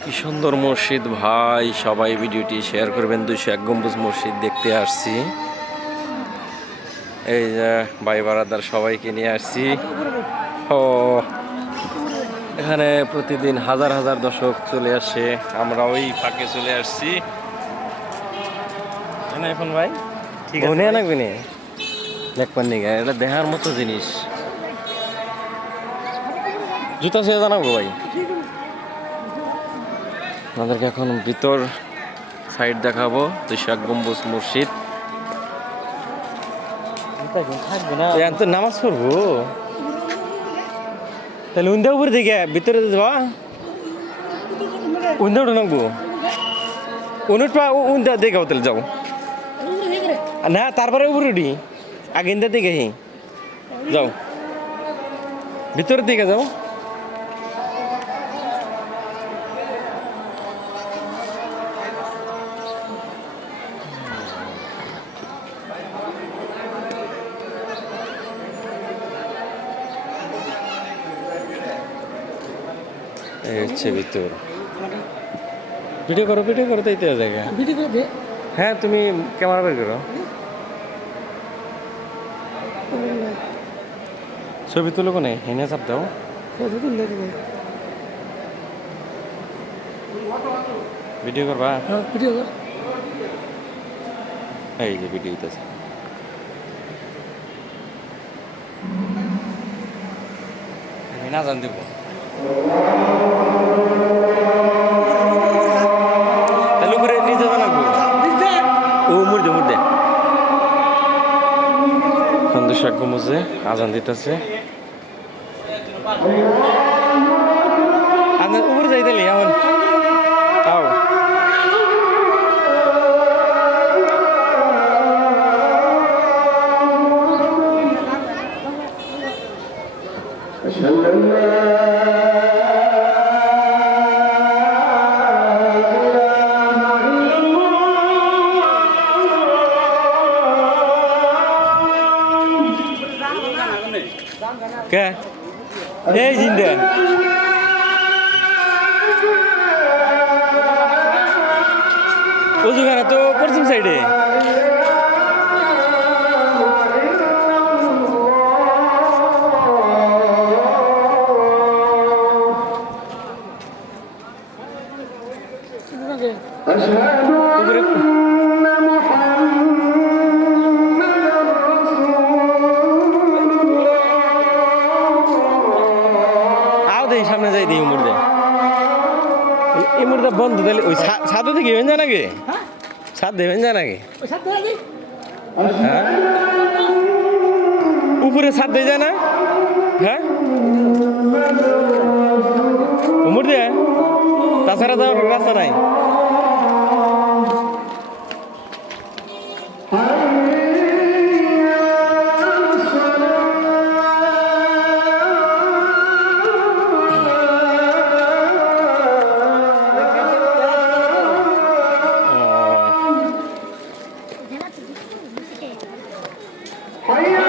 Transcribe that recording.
কি সুন্দর মসজিদ ভাই। সবাই ভিডিওটি শেয়ার করবেন দুইশো এক গম্বুজ মসজিদ দেখতে আসছি। এই যে ভাই বারাদার সবাইকে নিয়ে আসছি। ও এখানে প্রতিদিন হাজার হাজার দর্শক চলে আসে। আমরা ওই ফাঁকে চলে আসছি। এখন ভাই ঠিক মনে লাগবে না। দেখবার নিগা এটা দেখার মতো জিনিস। জুতা সে জানাব ভাই। আমাদেরকে এখন ভিতর সাইড দেখাবো দুইশাক গম্বুজ মসজিদ। নামাজ পড়ব? তাহলে উন্দা উপরে দিকে, ভিতরে যাওয়া উন্দা উঠে নামবো। উনুটপা উন্দা দেখে তাহলে যাও। না, তারপরে উপরে উঠি। আগে ইন্দা দিকে যাও। ভিতরের দিকে যাও। এই হচ্ছে ভিতর। ভিডিও করো ভিডিও করো তাই তো জায়গা। ভিডিও করে হ্যাঁ তুমি ক্যামেরা বের করো। ছবি তুলো কোনে? হেনে চাপ দাও। ভিডিও করবা? হ্যাঁ ভিডিও কর। এই যে ভিডিও দিতেছে। না জান দেব সন্ধ্যে শাক আজান দিতেছে। কে এই জিন্দা। ওজুখানা তো পশ্চিম সাইডে। উপরে আও দেই সামনে যাই দিই মুর্দা এই মুর্দা বন্ধ তাহলে ওই ছাদ থেকে হেবেন যা নাকি? ছাদ দেবেন যা নাকি? হ্যাঁ উপরে ছাদ দিয়ে যায় না? হ্যাঁ? Fire!